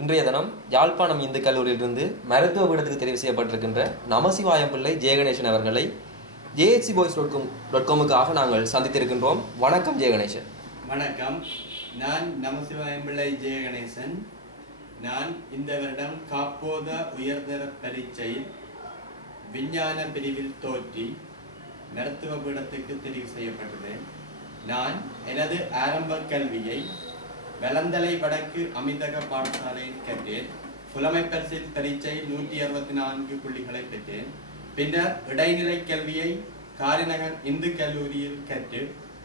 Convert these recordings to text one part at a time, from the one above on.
இன்றைய தினம் யாழ்ப்பாணம் இந்து கல்லூரியிலிருந்து மருத்துவ பீடத்துக்கு தெரிவு செய்யப்பட்டிருக்கின்ற நமசிவாயம் பிள்ளை ஜெயகணேசன் அவர்களை jhcboys.com நாங்கள் சந்தித்திருக்கின்றோம். வணக்கம் ஜெயகணேசன். வணக்கம், நான் நமசிவாயம் பிள்ளை ஜெயகணேசன். நான் இந்த வருடம் காப்போத உயர்தர பரீட்சையில் விஞ்ஞான பிரிவில் தோற்றி மருத்துவ பீடத்துக்கு தெரிவு செய்யப்பட்டுள்ளேன். நான் எனது ஆரம்ப கல்வியை வெலந்தலை வடக்கு அமிதக பாடசாலையில் கற்றேன். புலமை பரிசில் பரீட்சையில் 164 புள்ளிகளை பெற்றேன். பின்னர் இடைநிலை கல்வியை காரிநகர் இந்து கல்லூரியில் கற்று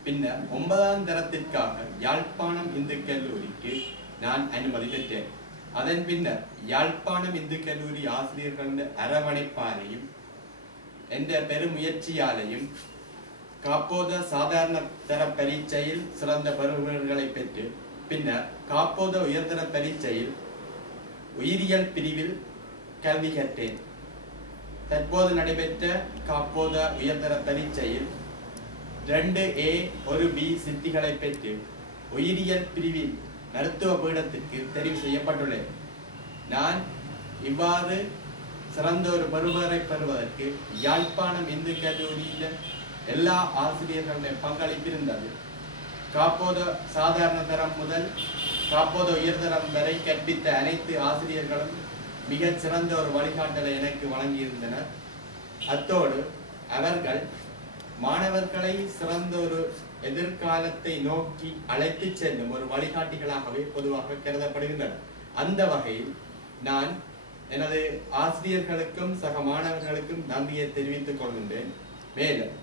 பின்னர் 9ஆம் தரத்திற்காக யாழ்ப்பாணம் இந்து கல்லூரிக்கு நான் அனுமதி பெற்றேன். அதன் பின்னர் யாழ்ப்பாணம் இந்து கல்லூரி ஆசிரியர்களின் அரவணைப்பாரையும் என்ற பெருமுயற்சியாலையும் காப்போத சாதாரண தர பரீட்சையில் சிறந்த பெறுபவர்களை பெற்று பின்னர் காப்போத உயர்தர பரீட்சையில் உயிரியல் பிரிவில் கல்வி கற்றேன். தற்போது நடைபெற்ற காப்போத உயர்தர பரீட்சையில் 2A 1B சித்திகளை பெற்று உயிரியல் பிரிவில் மருத்துவ பீடத்திற்கு தெரிவு செய்யப்பட்டுள்ளேன். நான் இவ்வாறு சிறந்த ஒரு பெறுபவரை பெறுவதற்கு யாழ்ப்பாணம் இந்து கல்லூரியில் எல்லா ஆசிரியர்களுடைய பங்களிப்பிருந்தது. காப்போத சாதாரண தரம் முதல் காப்போத உயர்தரம் வரை கற்பித்த அனைத்து ஆசிரியர்களும் மிக சிறந்த ஒரு வழிகாட்டலை எனக்கு வழங்கியிருந்தனர். அத்தோடு அவர்கள் மாணவர்களை சிறந்த ஒரு எதிர்காலத்தை நோக்கி அழைத்து செல்லும் ஒரு வழிகாட்டிகளாகவே பொதுவாக கருதப்படுகின்றனர். அந்த வகையில் நான் எனது ஆசிரியர்களுக்கும் சக மாணவர்களுக்கும் நன்றியை தெரிவித்துக் கொள்கின்றேன். மேலும்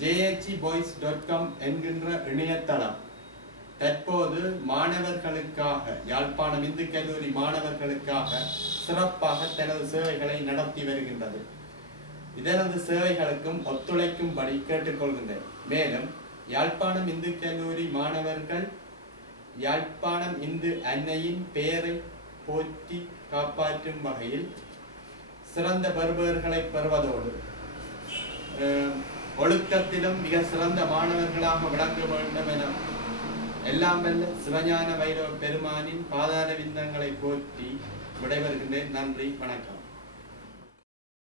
jhcboys.com என்கின்ற இணையதளம் தற்போது மாணவர்களுக்காக யாழ்ப்பாணம் இந்து கல்லூரி மாணவர்களுக்காக சிறப்பாக தனது சேவைகளை நடத்தி வருகின்றது. இதனது சேவைகளுக்கும் ஒத்துழைக்கும்படி கேட்டுக்கொள்கின்றேன். மேலும் யாழ்ப்பாணம் இந்து கல்லூரி மாணவர்கள் யாழ்ப்பாணம் இந்து அன்னையின் பெயரை போற்றி காப்பாற்றும் வகையில் சிறந்த பெறுபவர்களை பெறுவதோடு ஒழுக்கத்திலும் மிக சிறந்த மாணவர்களாக விளங்க வேண்டும் என எல்லாம் வல்ல சிவஞான வைரவ பெருமானின் பாதார விந்தங்களை போற்றி விடைபெறுகின்றேன். நன்றி, வணக்கம்.